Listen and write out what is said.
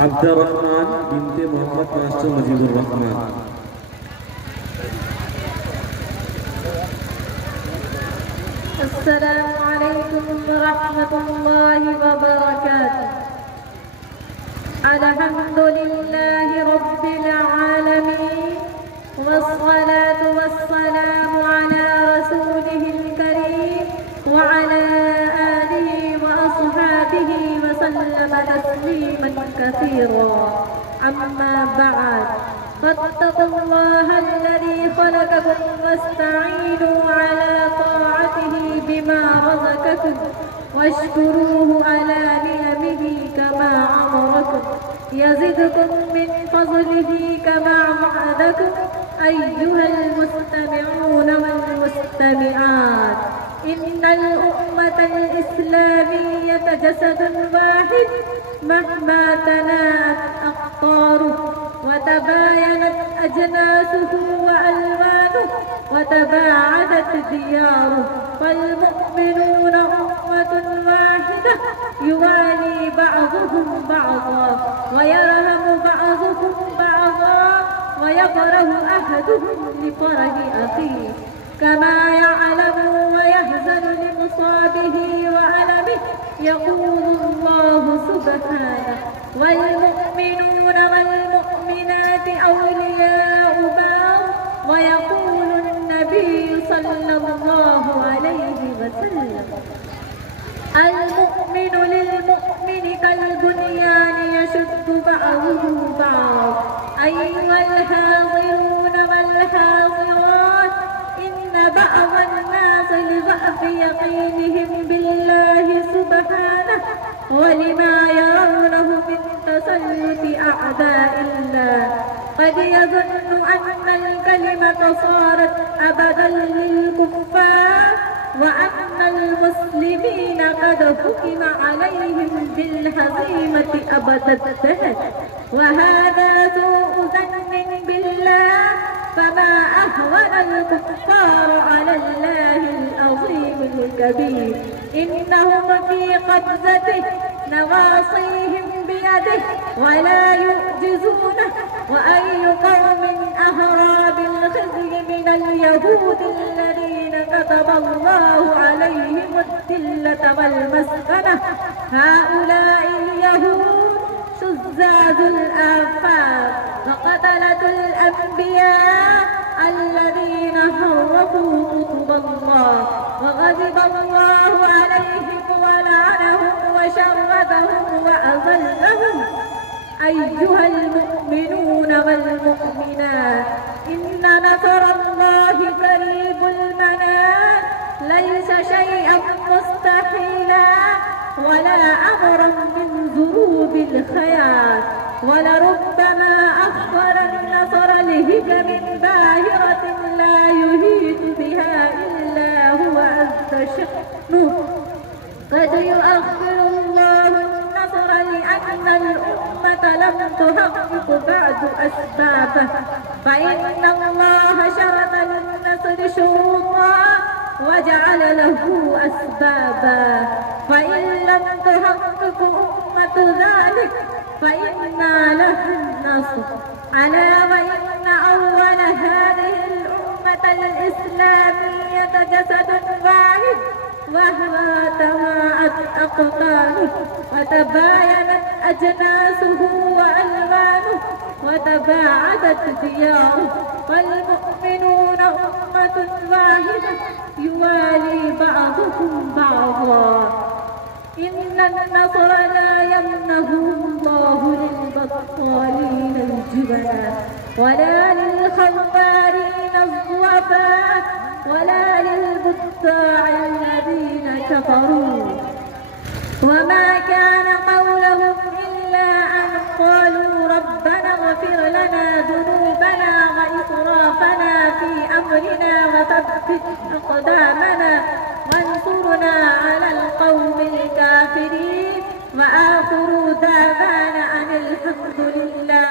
আব্দুর রহমান Binte Mohammad মাস্টার Mujibur রহমান। السلام عليكم ورحمة الله وبركاته. الحمد لله رب العالمين والصلاة والسلام على رسوله الكريم وعلى آله وأصحابه وسلم تسليما كثيرا. أما بعد، فاتقوا الله الذي خلقكم واستعينوا على طاعته بما رزقكم واشكروه على نعمه كما أمركم يزدكم من فضله كما وعدكم. أيها المستمعون والمستمعات، إن الأمة الإسلامية جسد واحد مهما تناءت أقطاره وتباينت أجناسه وألوانه وتباعدت دياره، فالمؤمنون أمة واحدة يوالي بعضهم بعضا ويرحم بعضهم بعضا ويفرح أحدهم لفرح أخيه كما يعلم ويحزن لمصابه وألمه. يقول الله سبحانه: والمؤمنون والمؤمنات أولياء بعض. ويقول النبي صلى الله عليه وسلم: المؤمن للمؤمن كالبنيان يشد بعضه بعض. أيها الحاضرون والحاضرات، إن بعض الناس لضعف يقينهم بالله سبحانه ولما يرونه من تسلط أعداء الله قد يظن أن الكلمة صارت أبدا للكفار وأن المسلمين قد حكم عليهم بالهزيمة أبد الدهر، وهذا سوء ظن بالله. فما أهون الكفار على الله العظيم الكبير، إنهم في قبضته نواصيهم بيده ولا يعجزونه. وأي قوم أهرى بالخزي من اليهود الذين كتب الله عليهم الذلة والمسكنة. هؤلاء اليهود شزاز الآفاق وقتلة الأنبياء الذين حرفوا كتب الله وغضب الله عليهم ولعنهم وشردهم وأذلهم. أيها المؤمنون والمؤمنات، إن نصر الله قريب المنال، ليس شيئا مستحيلا ولا أمرا من ذنوب الخيال، ولربما أخر النصر لهجم باهرة لا يهيد بها إلا هو عز شأنه. قد يؤخر الله النصر لأن الأمة لم تحقق بعد أسبابه، فإن الله شرط للنصر شروطا وجعل له أسبابا، فإن لم تحقق أمة ذلك فإنا لها النصر. ألا وإن أول هذه الأمة الإسلامية جسد واحد وهو تواعت أقطاره وتباينت أجناسه وألوانه وتباعدت دياره، والمؤمنون أمة واحدة يوالي بعضهم بعضا. إن النصر لا يمنه الله للبطالين الجبناء ولا للخوارين الضعفاء ولا للبتاع الذين كفروا. وما كان قولهم إلا أن قالوا ربنا اغفر لنا ذنوبنا وإسرافنا في أمرنا وثبت أقدامنا وانصرنا على القوم الكافرين. وآخر دعوانا